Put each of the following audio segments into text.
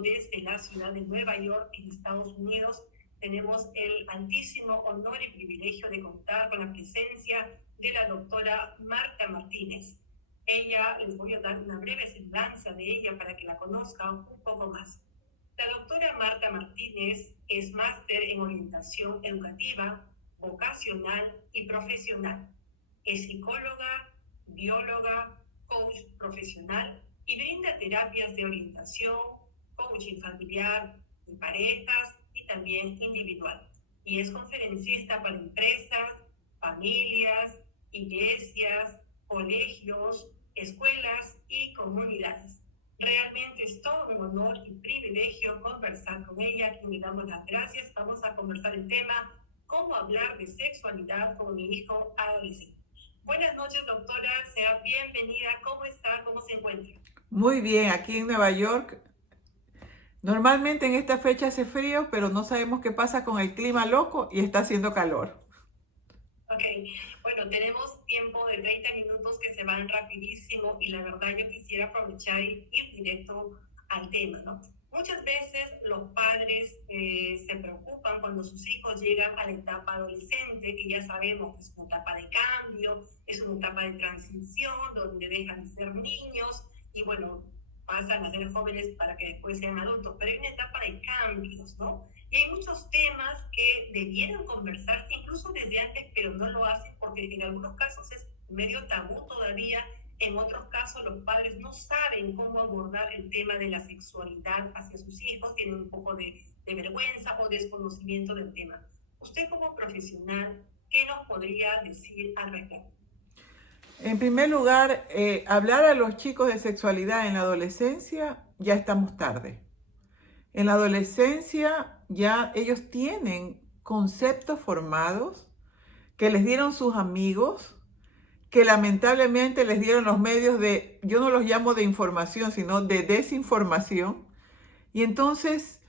desde la ciudad de Nueva York, en Estados Unidos. Tenemos el altísimo honor y privilegio de contar con la presencia de la doctora Marta Martínez. Les voy a dar una breve semblanza de ella para que la conozcan un poco más. La doctora Marta Martínez es máster en orientación educativa, vocacional y profesional. Es psicóloga, bióloga, coach profesional y brinda terapias de orientación, coaching familiar, de parejas y también individual. Y es conferencista para empresas, familias, iglesias, colegios, escuelas y comunidades. Realmente es todo un honor y privilegio conversar con ella, a quien le damos las gracias. Vamos a conversar el tema cómo hablar de sexualidad con mi hijo adolescente. Buenas noches, doctora, sea bienvenida. ¿Cómo está? ¿Cómo se encuentra? Muy bien, aquí en Nueva York. Normalmente en esta fecha hace frío, pero no sabemos qué pasa con el clima loco y está haciendo calor. Ok, bueno, tenemos tiempo de 30 minutos que se van rapidísimo y la verdad yo quisiera aprovechar y ir directo al tema, ¿no? Muchas veces los padres se preocupan cuando sus hijos llegan a la etapa adolescente, que ya sabemos que es una etapa de cambio, es una etapa de transición donde dejan de ser niños y bueno, pasan a ser jóvenes para que después sean adultos, pero hay una etapa de cambios, ¿no? Y hay muchos temas que debieran conversarse incluso desde antes, pero no lo hacen porque en algunos casos es medio tabú todavía. En otros casos los padres no saben cómo abordar el tema de la sexualidad hacia sus hijos, tienen un poco de vergüenza o desconocimiento del tema. Usted como profesional, ¿qué nos podría decir al respecto? En primer lugar, hablar a los chicos de sexualidad en la adolescencia ya estamos tarde. En la adolescencia ya ellos tienen conceptos formados que les dieron sus amigos, que lamentablemente les dieron los medios de, yo no los llamo de información, sino de desinformación. Y entonces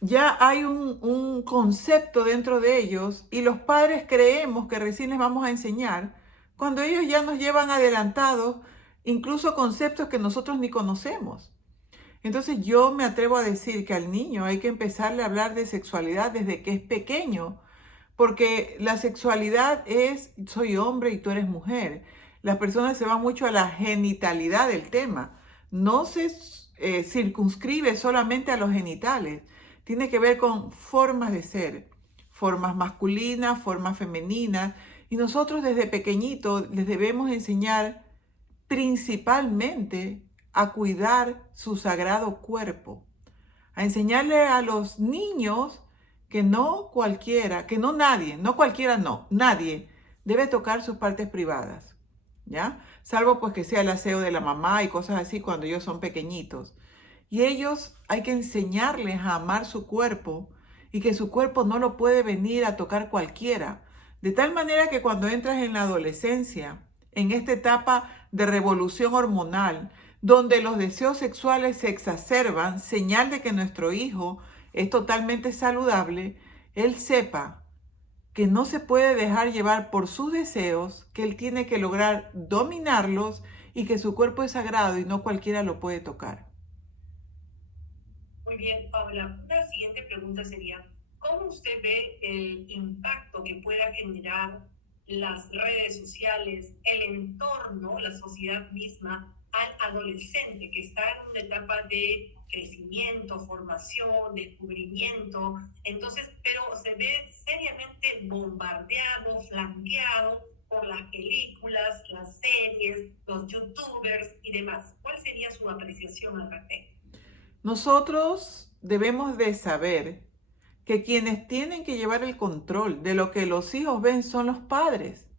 ya hay un concepto dentro de ellos y los padres creemos que recién les vamos a enseñar cuando ellos ya nos llevan adelantados incluso conceptos que nosotros ni conocemos. Entonces yo me atrevo a decir que al niño hay que empezarle a hablar de sexualidad desde que es pequeño, porque la sexualidad es soy hombre y tú eres mujer. Las personas se van mucho a la genitalidad del tema. No se circunscribe solamente a los genitales. Tiene que ver con formas de ser, formas masculinas, formas femeninas. Y nosotros desde pequeñitos les debemos enseñar principalmente a cuidar su sagrado cuerpo, a enseñarle a los niños que no cualquiera, que no nadie, no cualquiera no, nadie debe tocar sus partes privadas, ¿ya? Salvo pues que sea el aseo de la mamá y cosas así cuando ellos son pequeñitos. Y ellos hay que enseñarles a amar su cuerpo y que su cuerpo no lo puede venir a tocar cualquiera. De tal manera que cuando entras en la adolescencia, en esta etapa de revolución hormonal, donde los deseos sexuales se exacerban, señal de que nuestro hijo es totalmente saludable, él sepa que no se puede dejar llevar por sus deseos, que él tiene que lograr dominarlos y que su cuerpo es sagrado y no cualquiera lo puede tocar. Muy bien, Paula. La siguiente pregunta sería, ¿cómo usted ve el impacto que pueda generar las redes sociales, el entorno, la sociedad misma al adolescente que está en una etapa de crecimiento, formación, descubrimiento? Entonces, pero se ve seriamente bombardeado, flanqueado por las películas, las series, los youtubers y demás. ¿Cuál sería su apreciación al respecto? Nosotros debemos de saber que quienes tienen que llevar el control de lo que los hijos ven son los padres.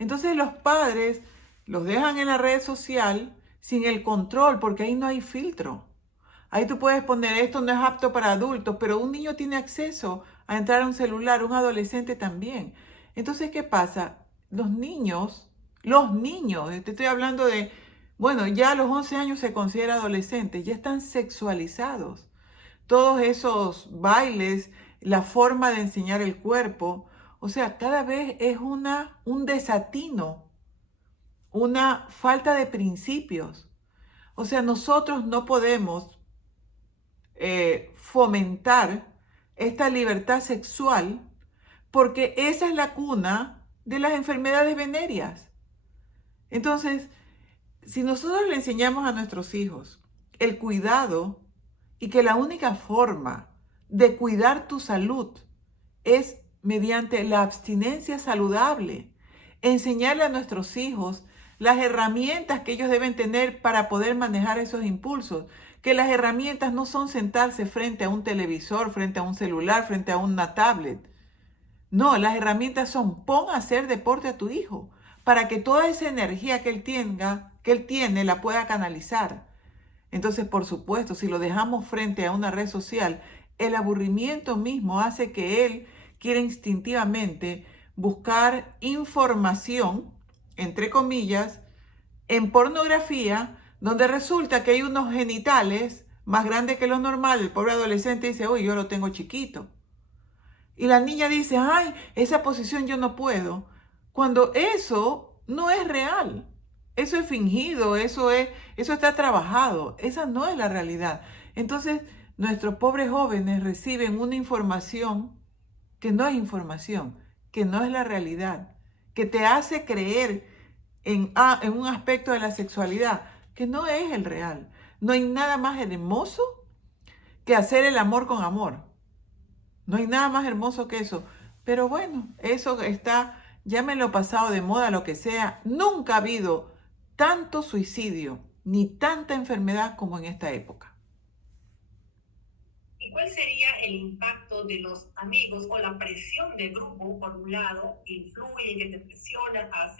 Entonces los padres los dejan en la red social sin el control porque ahí no hay filtro. Ahí tú puedes poner esto no es apto para adultos, pero un niño tiene acceso a entrar a un celular, un adolescente también. Entonces, ¿qué pasa? Los niños, te estoy hablando de, bueno, ya a los 11 años se considera adolescentes, ya están sexualizados. Todos esos bailes, la forma de enseñar el cuerpo, o sea, cada vez es un desatino, una falta de principios. O sea, nosotros no podemos fomentar esta libertad sexual, porque esa es la cuna de las enfermedades venéreas. Entonces, si nosotros le enseñamos a nuestros hijos el cuidado y que la única forma de cuidar tu salud es mediante la abstinencia saludable, enseñarle a nuestros hijos las herramientas que ellos deben tener para poder manejar esos impulsos, que las herramientas no son sentarse frente a un televisor, frente a un celular, frente a una tablet. No, las herramientas son pon a hacer deporte a tu hijo para que toda esa energía que él tiene, la pueda canalizar. Entonces, por supuesto, si lo dejamos frente a una red social, el aburrimiento mismo hace que él quiera instintivamente buscar información, entre comillas, en pornografía, donde resulta que hay unos genitales más grandes que lo normal. El pobre adolescente dice, uy, yo lo tengo chiquito. Y la niña dice, ay, esa posición yo no puedo. Cuando eso no es real. Eso es fingido, eso está trabajado. Esa no es la realidad. Entonces, nuestros pobres jóvenes reciben una información que no es información, que no es la realidad, que te hace creer en un aspecto de la sexualidad que no es el real. No hay nada más hermoso que hacer el amor con amor. No hay nada más hermoso que eso. Pero bueno, eso está, llámenlo pasado de moda, lo que sea. Nunca ha habido tanto suicidio ni tanta enfermedad como en esta época. ¿Y cuál sería el impacto de los amigos o la presión del grupo, por un lado, que influye, que te presiona a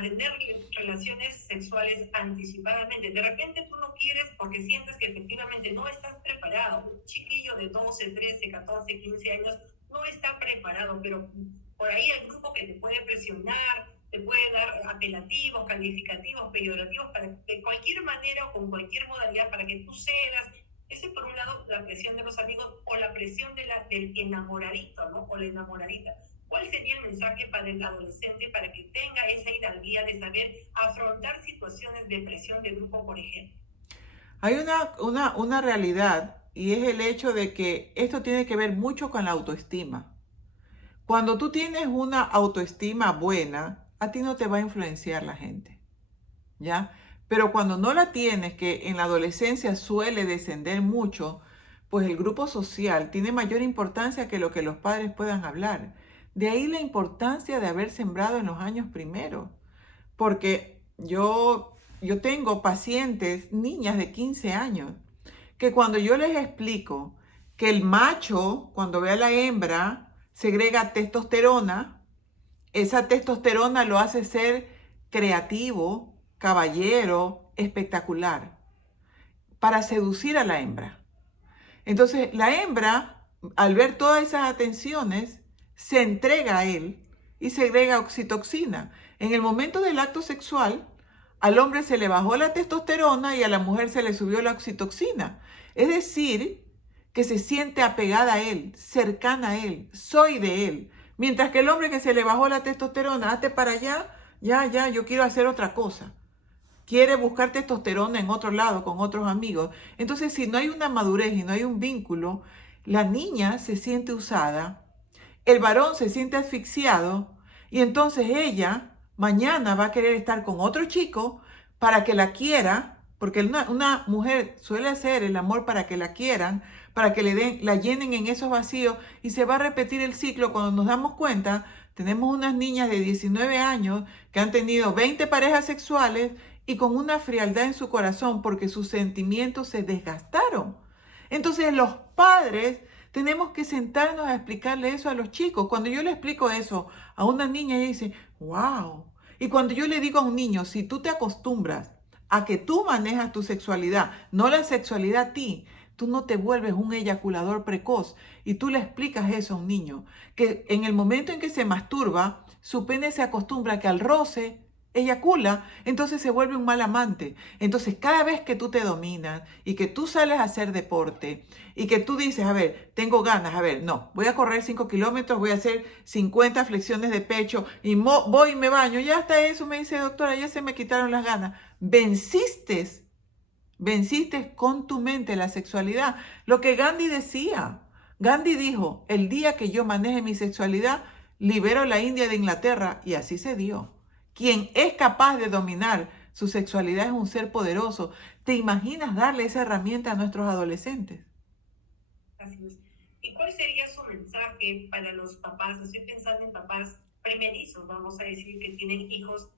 tener relaciones sexuales anticipadamente? De repente tú no quieres porque sientes que efectivamente no estás preparado. Un chiquillo de 12, 13, 14, 15 años no está preparado, pero por ahí hay un grupo que te puede presionar, te puede dar apelativos, calificativos, peyorativos, de cualquier manera o con cualquier modalidad para que tú cedas. Ese por un lado, la presión de los amigos o la presión del enamoradito, ¿no? O la enamoradita. ¿Cuál sería el mensaje para el adolescente para que tenga esa hidalguía de saber afrontar situaciones de presión de grupo, por ejemplo? Hay una realidad, y es el hecho de que esto tiene que ver mucho con la autoestima. Cuando tú tienes una autoestima buena, a ti no te va a influenciar la gente, ¿ya? Pero cuando no la tienes, que en la adolescencia suele descender mucho, pues el grupo social tiene mayor importancia que lo que los padres puedan hablar. De ahí la importancia de haber sembrado en los años primeros. Porque yo tengo pacientes, niñas de 15 años, que cuando yo les explico que el macho, cuando ve a la hembra, segrega testosterona, esa testosterona lo hace ser creativo, caballero, espectacular, para seducir a la hembra. Entonces, la hembra, al ver todas esas atenciones, se entrega a él y segrega oxitoxina. En el momento del acto sexual, al hombre se le bajó la testosterona y a la mujer se le subió la oxitoxina. Es decir, que se siente apegada a él, cercana a él, soy de él. Mientras que el hombre que se le bajó la testosterona, hazte para allá, ya, yo quiero hacer otra cosa. Quiere buscar testosterona en otro lado, con otros amigos. Entonces, si no hay una madurez y no hay un vínculo, la niña se siente usada, el varón se siente asfixiado y entonces ella mañana va a querer estar con otro chico para que la quiera, porque una mujer suele hacer el amor para que la quieran, para que la llenen en esos vacíos y se va a repetir el ciclo. Cuando nos damos cuenta, tenemos unas niñas de 19 años que han tenido 20 parejas sexuales y con una frialdad en su corazón porque sus sentimientos se desgastaron. Entonces los padres tenemos que sentarnos a explicarle eso a los chicos. Cuando yo le explico eso a una niña, ella dice, wow. Y cuando yo le digo a un niño, si tú te acostumbras a que tú manejas tu sexualidad, no la sexualidad a ti, tú no te vuelves un eyaculador precoz. Y tú le explicas eso a un niño, que en el momento en que se masturba, su pene se acostumbra a que al roce eyacula, entonces se vuelve un mal amante. Entonces cada vez que tú te dominas y que tú sales a hacer deporte y que tú dices, a ver, tengo ganas, a ver, no, voy a correr 5 kilómetros, voy a hacer 50 flexiones de pecho y voy y me baño, ya hasta eso me dice, doctora, ya se me quitaron las ganas. Venciste venciste con tu mente la sexualidad. Lo que Gandhi decía. Gandhi dijo, el día que yo maneje mi sexualidad, libero la India de Inglaterra, y así se dio. Quien es capaz de dominar su sexualidad es un ser poderoso. ¿Te imaginas darle esa herramienta a nuestros adolescentes? Así es. ¿Y cuál sería su mensaje para los papás? Estoy pensando en papás primerizos, vamos a decir, que tienen hijos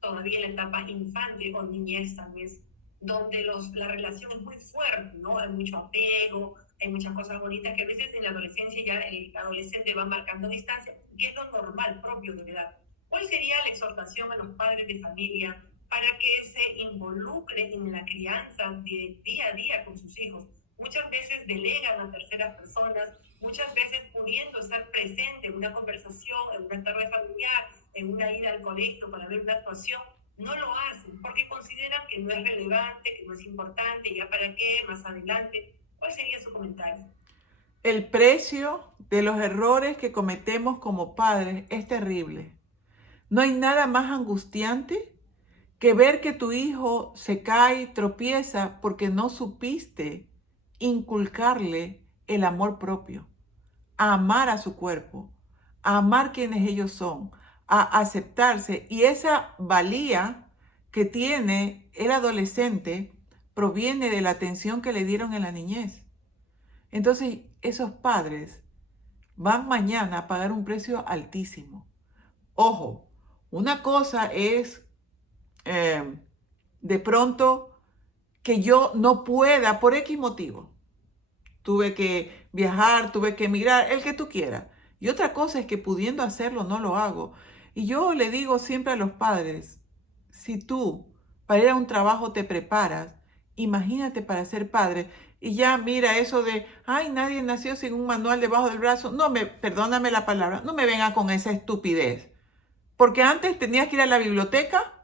todavía en la etapa infante o niñez, tal vez, donde la relación es muy fuerte, ¿no? Hay mucho apego, hay muchas cosas bonitas que a veces en la adolescencia ya el adolescente va marcando distancia, que es lo normal propio de la edad. ¿Cuál sería la exhortación a los padres de familia para que se involucren en la crianza de día a día con sus hijos? Muchas veces delegan a terceras personas, muchas veces pudiendo estar presente en una conversación, en una tarde familiar, en una ida al colegio para ver una actuación, no lo hacen porque consideran que no es relevante, que no es importante, ya para qué, más adelante. ¿Cuál sería su comentario? El precio de los errores que cometemos como padres es terrible. No hay nada más angustiante que ver que tu hijo se cae, tropieza porque no supiste inculcarle el amor propio, a amar a su cuerpo, a amar quienes ellos son, a aceptarse. Y esa valía que tiene el adolescente proviene de la atención que le dieron en la niñez. Entonces, esos padres van mañana a pagar un precio altísimo. Ojo, una cosa es eh, de pronto que yo no pueda por X motivo. Tuve que viajar, tuve que emigrar, el que tú quieras. Y otra cosa es que pudiendo hacerlo no lo hago. Y yo le digo siempre a los padres, si tú para ir a un trabajo te preparas, imagínate para ser padre. Y ya mira eso de, ay, nadie nació sin un manual debajo del brazo. Perdóname la palabra, no me venga con esa estupidez. Porque antes tenías que ir a la biblioteca,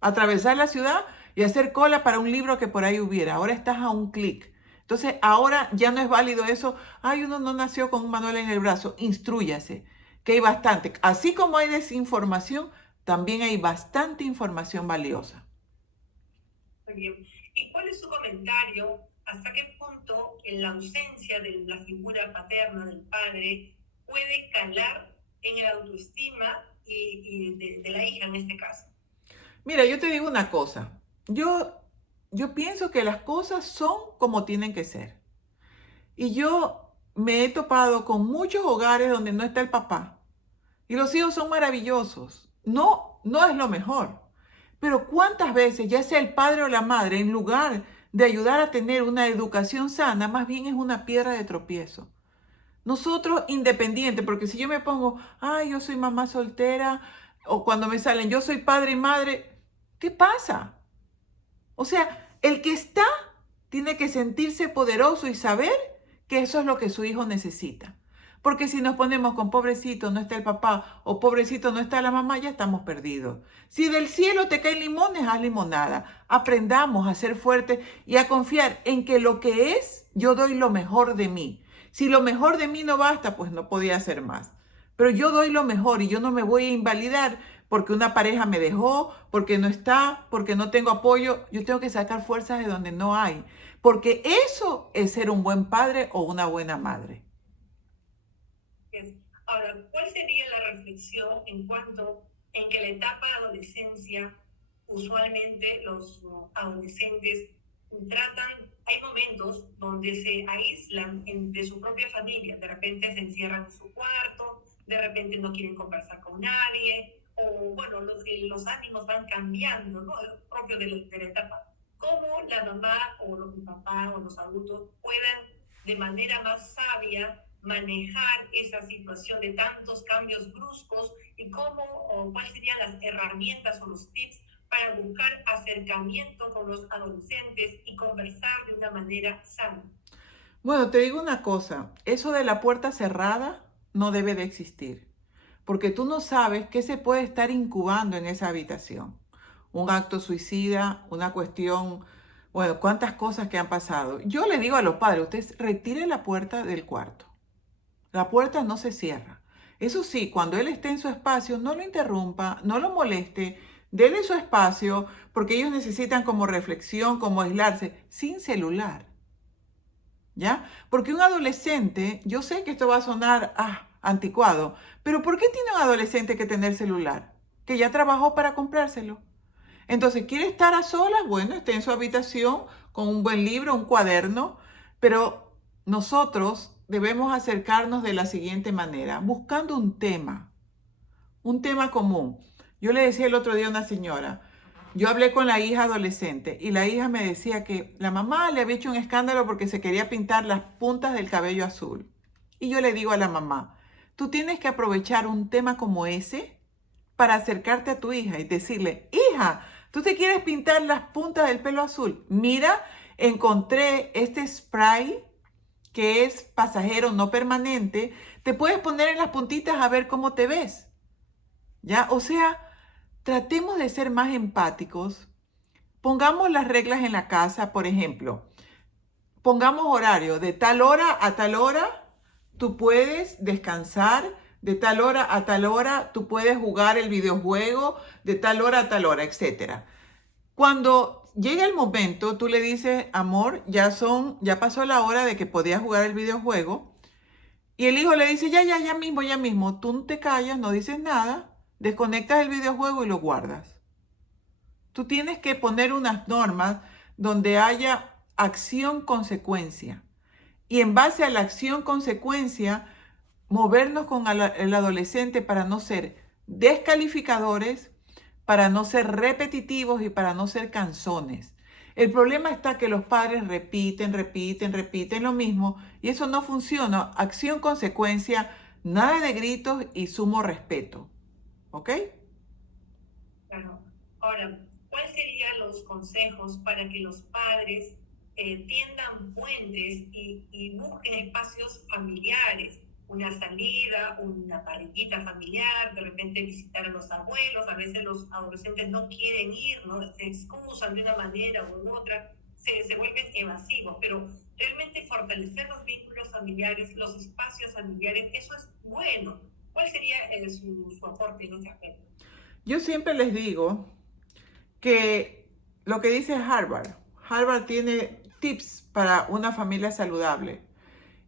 atravesar la ciudad y hacer cola para un libro que por ahí hubiera. Ahora estás a un clic. Entonces, ahora ya no es válido eso. Ay, uno no nació con un manual en el brazo. Instrúyase, que hay bastante. Así como hay desinformación, también hay bastante información valiosa. Muy bien. ¿Y cuál es su comentario? ¿Hasta qué punto en la ausencia de la figura paterna del padre puede calar en el autoestima de la hija en este caso? Mira, yo te digo una cosa. Yo pienso que las cosas son como tienen que ser. Y yo me he topado con muchos hogares donde no está el papá. Y los hijos son maravillosos. No, no es lo mejor. Pero cuántas veces, ya sea el padre o la madre, en lugar de ayudar a tener una educación sana, más bien es una piedra de tropiezo. Nosotros independientes, porque si yo me pongo, ay, yo soy mamá soltera, o cuando me salen, yo soy padre y madre, ¿qué pasa? O sea, el que está tiene que sentirse poderoso y saber que eso es lo que su hijo necesita. Porque si nos ponemos con pobrecito no está el papá o pobrecito no está la mamá, ya estamos perdidos. Si del cielo te caen limones, haz limonada. Aprendamos a ser fuertes y a confiar en que lo que es, yo doy lo mejor de mí. Si lo mejor de mí no basta, pues no podía hacer más. Pero yo doy lo mejor y yo no me voy a invalidar porque una pareja me dejó, porque no está, porque no tengo apoyo. Yo tengo que sacar fuerzas de donde no hay. Porque eso es ser un buen padre o una buena madre. Ahora, ¿cuál sería la reflexión en cuanto en que la etapa de adolescencia, usualmente los adolescentes hay momentos donde se aíslan de su propia familia, de repente se encierran en su cuarto, de repente no quieren conversar con nadie, o bueno, los ánimos van cambiando, ¿no? Propio de la etapa. ¿Cómo la mamá o el papá o los adultos puedan de manera más sabia manejar esa situación de tantos cambios bruscos y cómo o cuáles serían las herramientas o los tips para buscar acercamiento con los adolescentes y conversar de una manera sana? Bueno, te digo una cosa, eso de la puerta cerrada no debe de existir, porque tú no sabes qué se puede estar incubando en esa habitación. Un acto suicida, una cuestión, bueno, cuántas cosas que han pasado. Yo le digo a los padres, ustedes retiren la puerta del cuarto. La puerta no se cierra. Eso sí, cuando él esté en su espacio, no lo interrumpa, no lo moleste, Denle su espacio porque ellos necesitan como reflexión, como aislarse, sin celular. ¿Ya? Porque un adolescente, yo sé que esto va a sonar anticuado, pero ¿por qué tiene un adolescente que tener celular? Que ya trabajó para comprárselo. Entonces, ¿quiere estar a solas? Bueno, esté en su habitación con un buen libro, un cuaderno, pero nosotros debemos acercarnos de la siguiente manera, buscando un tema común. Yo le decía el otro día a una señora, yo hablé con la hija adolescente y la hija me decía que la mamá le había hecho un escándalo porque se quería pintar las puntas del cabello azul. Y yo le digo a la mamá, tú tienes que aprovechar un tema como ese para acercarte a tu hija y decirle, hija, ¿tú te quieres pintar las puntas del pelo azul? Mira, encontré este spray que es pasajero, no permanente. Te puedes poner en las puntitas a ver cómo te ves. ¿Ya? O sea, tratemos de ser más empáticos. Pongamos las reglas en la casa, por ejemplo. Pongamos horario. De tal hora a tal hora tú puedes descansar. De tal hora a tal hora tú puedes jugar el videojuego. De tal hora a tal hora, etc. Cuando llega el momento, tú le dices, amor, ya pasó la hora de que podías jugar el videojuego. Y el hijo le dice, ya mismo, ya mismo. Tú te callas, no dices nada, desconectas el videojuego y lo guardas. Tú tienes que poner unas normas donde haya acción-consecuencia. Y en base a la acción-consecuencia, movernos con el adolescente para no ser descalificadores, para no ser repetitivos y para no ser cansones. El problema está que los padres repiten lo mismo y eso no funciona. Acción, consecuencia, nada de gritos y sumo respeto. ¿Ok? Claro. Ahora, ¿cuáles serían los consejos para que los padres tiendan puentes y busquen espacios familiares? Una salida, una parrillita familiar, de repente visitar a los abuelos. A veces los adolescentes no quieren ir, ¿no? Se excusan de una manera u otra, se vuelven evasivos, pero realmente fortalecer los vínculos familiares, los espacios familiares, eso es bueno. ¿Cuál sería su aporte en ese aspecto? Yo siempre les digo que lo que dice Harvard tiene tips para una familia saludable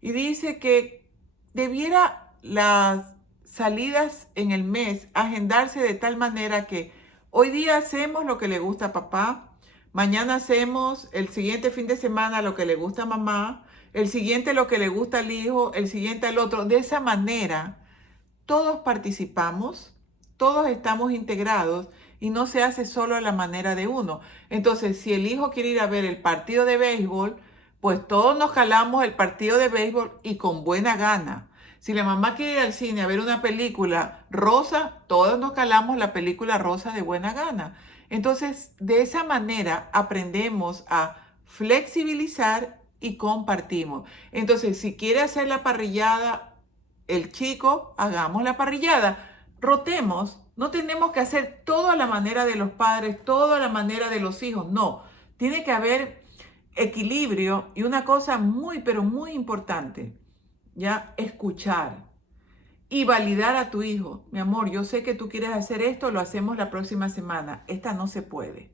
y dice que debiera las salidas en el mes agendarse de tal manera que hoy día hacemos lo que le gusta a papá, mañana hacemos el siguiente fin de semana lo que le gusta a mamá, el siguiente lo que le gusta al hijo, el siguiente al otro. De esa manera todos participamos, todos estamos integrados y no se hace solo a la manera de uno. Entonces, si el hijo quiere ir a ver el partido de béisbol, pues todos nos jalamos el partido de béisbol y con buena gana. Si la mamá quiere ir al cine a ver una película rosa, todos nos calamos la película rosa de buena gana. Entonces, de esa manera aprendemos a flexibilizar y compartimos. Entonces, si quiere hacer la parrillada el chico, hagamos la parrillada. Rotemos. No tenemos que hacer todo a la manera de los padres, todo a la manera de los hijos. No, tiene que haber equilibrio y una cosa muy, pero muy importante, ya, escuchar y validar a tu hijo. Mi amor, yo sé que tú quieres hacer esto, lo hacemos la próxima semana. Esta no se puede.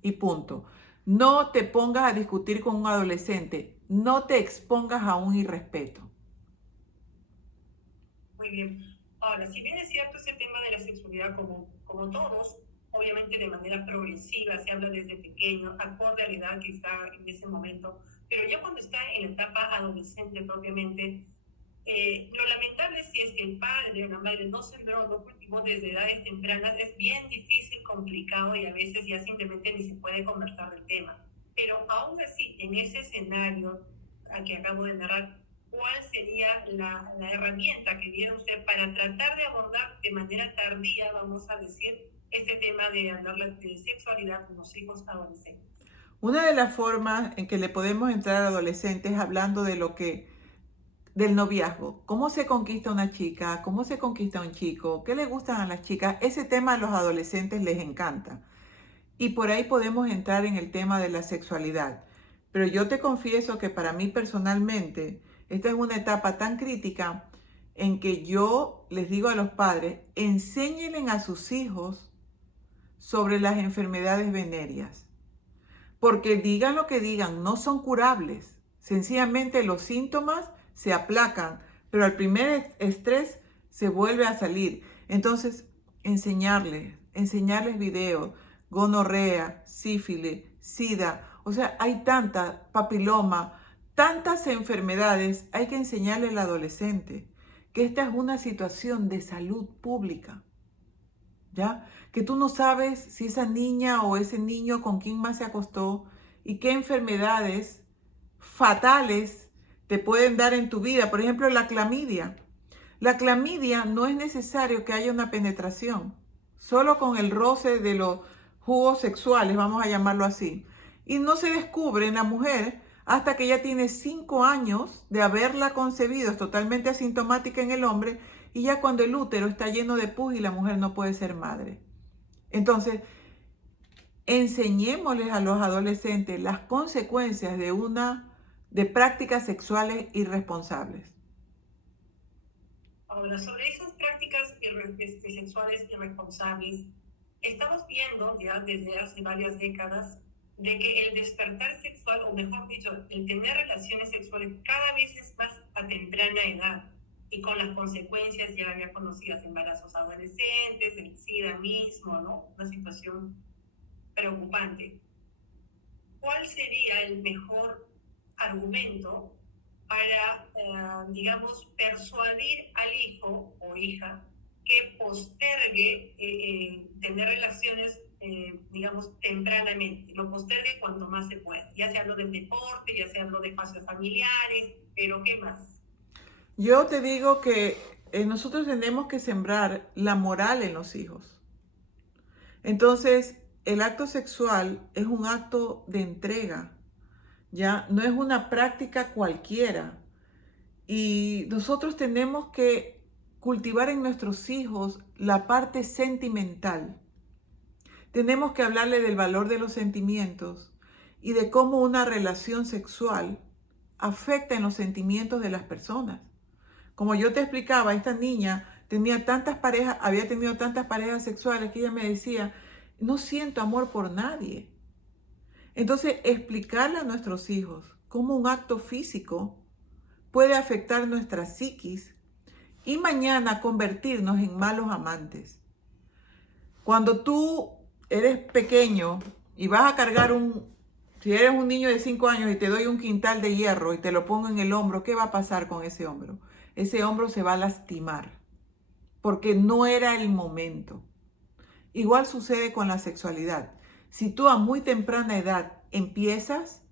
Y punto. No te pongas a discutir con un adolescente. No te expongas a un irrespeto. Muy bien. Ahora, si bien es cierto ese tema de la sexualidad, como todos, obviamente de manera progresiva, se habla desde pequeño, acorde a la edad que está en ese momento, pero ya cuando está en la etapa adolescente propiamente, lo lamentable si es que el padre o la madre no sembró, no cultivó desde edades tempranas, es bien difícil, complicado y a veces ya simplemente ni se puede conversar del tema. Pero aún así, en ese escenario al que acabo de narrar, ¿cuál sería la herramienta que diera usted para tratar de abordar de manera tardía, vamos a decir, este tema de hablar de sexualidad con los hijos adolescentes? Una de las formas en que le podemos entrar a adolescentes hablando del noviazgo, cómo se conquista una chica, cómo se conquista un chico, qué le gustan a las chicas, ese tema a los adolescentes les encanta. Y por ahí podemos entrar en el tema de la sexualidad. Pero yo te confieso que para mí personalmente, esta es una etapa tan crítica en que yo les digo a los padres, enséñenle a sus hijos sobre las enfermedades venéreas. Porque digan lo que digan, no son curables. Sencillamente los síntomas se aplacan, pero al primer estrés se vuelve a salir. Entonces, enseñarles videos, gonorrea, sífilis, sida, o sea, hay tantas, papiloma, tantas enfermedades, hay que enseñarle al adolescente que esta es una situación de salud pública, ¿ya? Que tú no sabes si esa niña o ese niño con quién más se acostó y qué enfermedades fatales te pueden dar en tu vida. Por ejemplo, la clamidia. La clamidia no es necesario que haya una penetración, solo con el roce de los jugos sexuales, vamos a llamarlo así. Y no se descubre en la mujer hasta que ella tiene 5 años de haberla concebido, es totalmente asintomática en el hombre, y ya cuando el útero está lleno de pus y la mujer no puede ser madre. Entonces, enseñémosles a los adolescentes las consecuencias de prácticas sexuales irresponsables. Ahora, sobre esas prácticas sexuales irresponsables, estamos viendo ya desde hace varias décadas de que el despertar sexual, o mejor dicho, el tener relaciones sexuales cada vez es más a temprana edad y con las consecuencias ya conocidas, embarazos adolescentes, el SIDA mismo, ¿no? Una situación preocupante. ¿Cuál sería el mejor argumento para, digamos, persuadir al hijo o hija que postergue tener relaciones, digamos, tempranamente? Lo postergue cuanto más se pueda. Ya se habló del deporte, ya se habló de espacios familiares, pero ¿qué más? Yo te digo que nosotros tenemos que sembrar la moral en los hijos. Entonces, el acto sexual es un acto de entrega, ¿ya? No es una práctica cualquiera. Y nosotros tenemos que cultivar en nuestros hijos la parte sentimental. Tenemos que hablarle del valor de los sentimientos y de cómo una relación sexual afecta en los sentimientos de las personas. Como yo te explicaba, esta niña había tenido tantas parejas sexuales que ella me decía, no siento amor por nadie. Entonces, explicarle a nuestros hijos cómo un acto físico puede afectar nuestra psiquis y mañana convertirnos en malos amantes. Cuando tú eres pequeño y vas a cargar si eres un niño de 5 años y te doy un quintal de hierro y te lo pongo en el hombro, ¿qué va a pasar con ese hombro? Ese hombro se va a lastimar porque no era el momento. Igual sucede con la sexualidad. Si tú a muy temprana edad empiezas,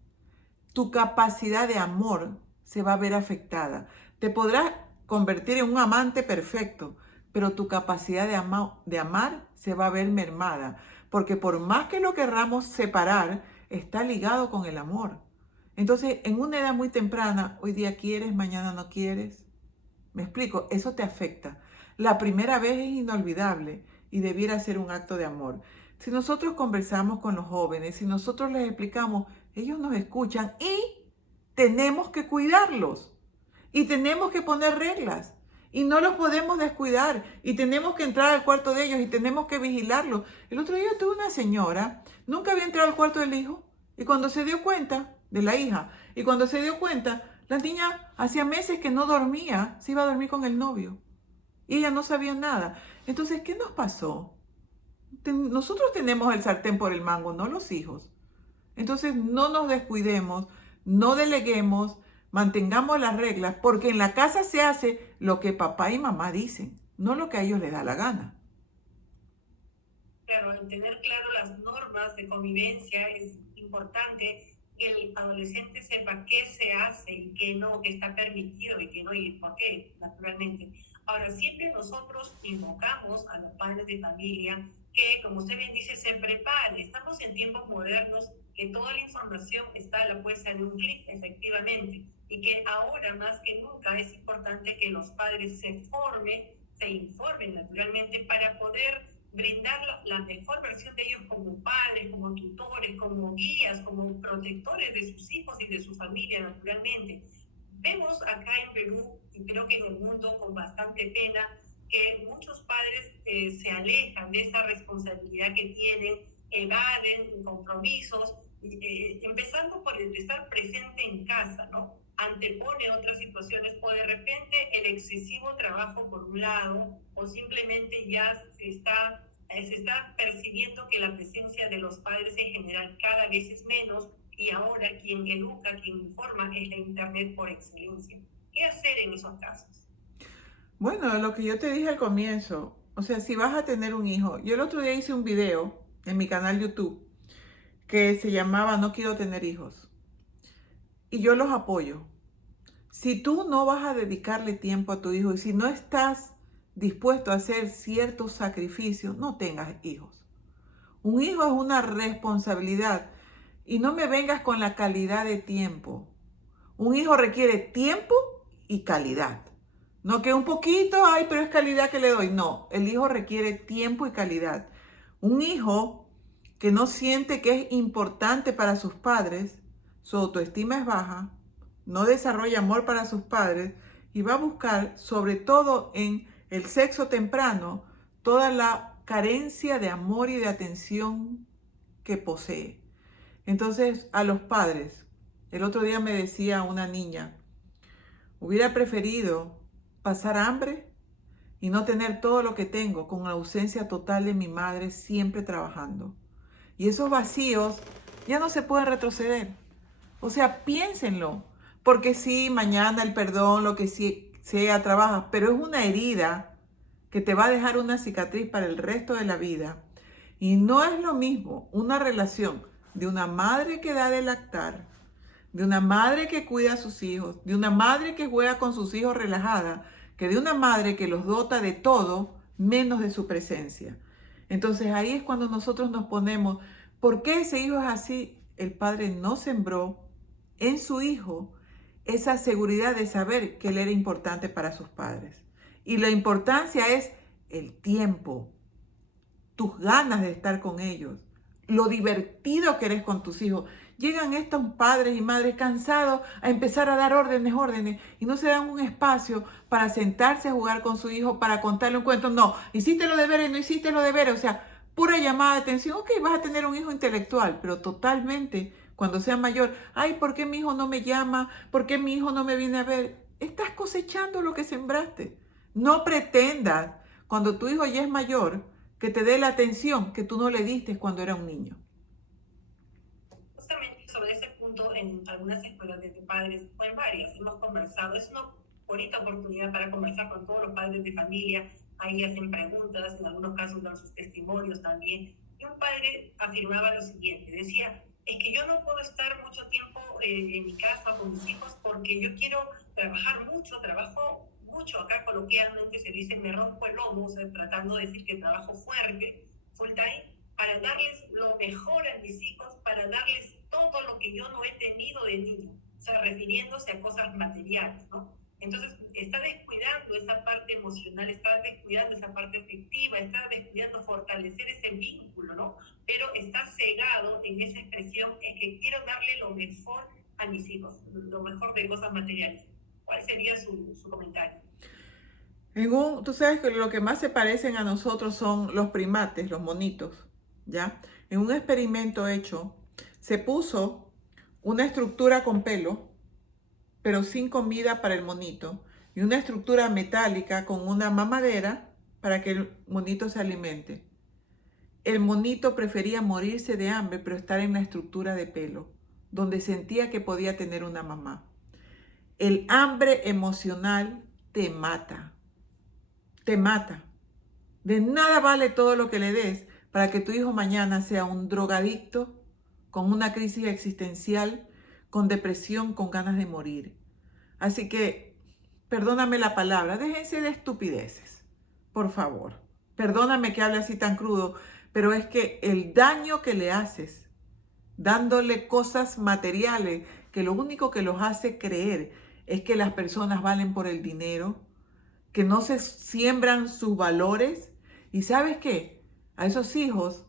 tu capacidad de amor se va a ver afectada. Te podrás convertir en un amante perfecto, pero tu capacidad de amar se va a ver mermada, porque por más que lo querramos separar, está ligado con el amor. Entonces, en una edad muy temprana, hoy día quieres, mañana no quieres. ¿Me explico? Eso te afecta. La primera vez es inolvidable y debiera ser un acto de amor. Si nosotros conversamos con los jóvenes, si nosotros les explicamos, ellos nos escuchan y tenemos que cuidarlos y tenemos que poner reglas y no los podemos descuidar y tenemos que entrar al cuarto de ellos y tenemos que vigilarlos. El otro día tuve una señora, nunca había entrado al cuarto del hijo y cuando se dio cuenta, de la hija, y cuando se dio cuenta, la niña hacía meses que no dormía, se iba a dormir con el novio y ella no sabía nada. Entonces, ¿qué nos pasó? Nosotros tenemos el sartén por el mango, no los hijos. Entonces, no nos descuidemos, no deleguemos, mantengamos las reglas, porque en la casa se hace lo que papá y mamá dicen, no lo que a ellos les da la gana. Claro, el tener claro las normas de convivencia es importante, que el adolescente sepa qué se hace y qué no, qué está permitido y qué no, y por qué, naturalmente. Ahora, siempre nosotros invocamos a los padres de familia que, como usted bien dice, se preparen. Estamos en tiempos modernos que toda la información está a la puesta en un clic, efectivamente, y que ahora más que nunca es importante que los padres se informen naturalmente para poder brindar la mejor versión de ellos como padres, como tutores, como guías, como protectores de sus hijos y de su familia, naturalmente. Vemos acá en Perú, y creo que en el mundo con bastante pena, que muchos padres se alejan de esa responsabilidad que tienen, evaden compromisos, empezando por el estar presente en casa, ¿no? Antepone otras situaciones, o de repente el excesivo trabajo por un lado, o simplemente ya se está percibiendo que la presencia de los padres en general cada vez es menos, y ahora quien educa, quien informa es la internet por excelencia. ¿Qué hacer en esos casos? Bueno, lo que yo te dije al comienzo, o sea, si vas a tener un hijo, yo el otro día hice un video en mi canal YouTube que se llamaba No quiero tener hijos y yo los apoyo. Si tú no vas a dedicarle tiempo a tu hijo y si no estás dispuesto a hacer ciertos sacrificios, no tengas hijos. Un hijo es una responsabilidad y no me vengas con la calidad de tiempo. Un hijo requiere tiempo y calidad. No que un poquito, ay, pero es calidad que le doy. No, el hijo requiere tiempo y calidad. Un hijo que no siente que es importante para sus padres, su autoestima es baja, no desarrolla amor para sus padres y va a buscar, sobre todo en el sexo temprano, toda la carencia de amor y de atención que posee. Entonces, a los padres, el otro día me decía una niña, hubiera preferido pasar hambre y no tener todo lo que tengo con la ausencia total de mi madre siempre trabajando. Y esos vacíos ya no se pueden retroceder. O sea, piénsenlo, porque sí, mañana el perdón, lo que sea, trabaja, pero es una herida que te va a dejar una cicatriz para el resto de la vida. Y no es lo mismo una relación de una madre que da de lactar, de una madre que cuida a sus hijos, de una madre que juega con sus hijos relajada, que de una madre que los dota de todo menos de su presencia. Entonces ahí es cuando nosotros nos ponemos, ¿por qué ese hijo es así? El padre no sembró en su hijo esa seguridad de saber que él era importante para sus padres. Y la importancia es el tiempo, tus ganas de estar con ellos, lo divertido que eres con tus hijos. Llegan estos padres y madres cansados a empezar a dar órdenes, y no se dan un espacio para sentarse a jugar con su hijo, para contarle un cuento. No, hiciste los deberes, no hiciste los deberes, o sea, pura llamada de atención. Ok, vas a tener un hijo intelectual, pero totalmente, cuando sea mayor, ay, ¿por qué mi hijo no me llama? ¿Por qué mi hijo no me viene a ver? Estás cosechando lo que sembraste. No pretendas, cuando tu hijo ya es mayor, que te dé la atención que tú no le diste cuando era un niño. Justamente sobre ese punto, en algunas escuelas de padres, o en varias, hemos conversado. Es una bonita oportunidad para conversar con todos los padres de familia. Ahí hacen preguntas, en algunos casos dan sus testimonios también. Y un padre afirmaba lo siguiente, decía, es que yo no puedo estar mucho tiempo en mi casa con mis hijos porque yo quiero trabajar mucho, trabajo mucho. Acá coloquialmente se dice, me rompo el lomo, o sea, tratando de decir que trabajo fuerte, full time, para darles lo mejor a mis hijos, para darles todo lo que yo no he tenido de niño, o sea, refiriéndose a cosas materiales, ¿no? Entonces, está descuidando esa parte emocional, está descuidando esa parte afectiva, está descuidando fortalecer ese vínculo, ¿no? Pero está cegado en esa expresión, es que quiero darle lo mejor a mis hijos, lo mejor de cosas materiales. ¿Cuál sería su comentario? Tú sabes que lo que más se parecen a nosotros son los primates, los monitos, ¿ya? En un experimento hecho, se puso una estructura con pelo, pero sin comida para el monito, y una estructura metálica con una mamadera para que el monito se alimente. El monito prefería morirse de hambre, pero estar en la estructura de pelo, donde sentía que podía tener una mamá. El hambre emocional te mata. Te mata. De nada vale todo lo que le des para que tu hijo mañana sea un drogadicto con una crisis existencial, con depresión, con ganas de morir. Así que, perdóname la palabra, déjense de estupideces, por favor. Perdóname que hable así tan crudo, pero es que el daño que le haces, dándole cosas materiales, que lo único que los hace creer es que las personas valen por el dinero, que no se siembran sus valores. ¿Y sabes qué? A esos hijos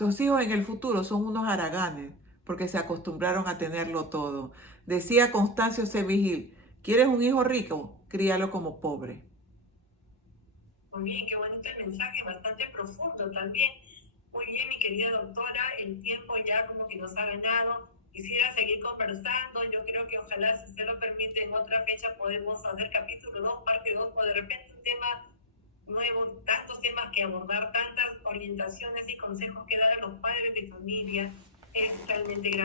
en el futuro son unos haraganes porque se acostumbraron a tenerlo todo. Decía Constancio C. Vigil, ¿quieres un hijo rico? Críalo como pobre. Muy bien, qué bonito el mensaje, bastante profundo también. Muy bien, mi querida doctora, el tiempo ya como que nos ha ganado. Quisiera seguir conversando, yo creo que ojalá, si usted lo permite, en otra fecha podemos hacer capítulo 2, parte 2, o de repente un tema nuevo, tantos temas que abordar, tantas orientaciones y consejos que dar a los padres de familia. Es realmente grande.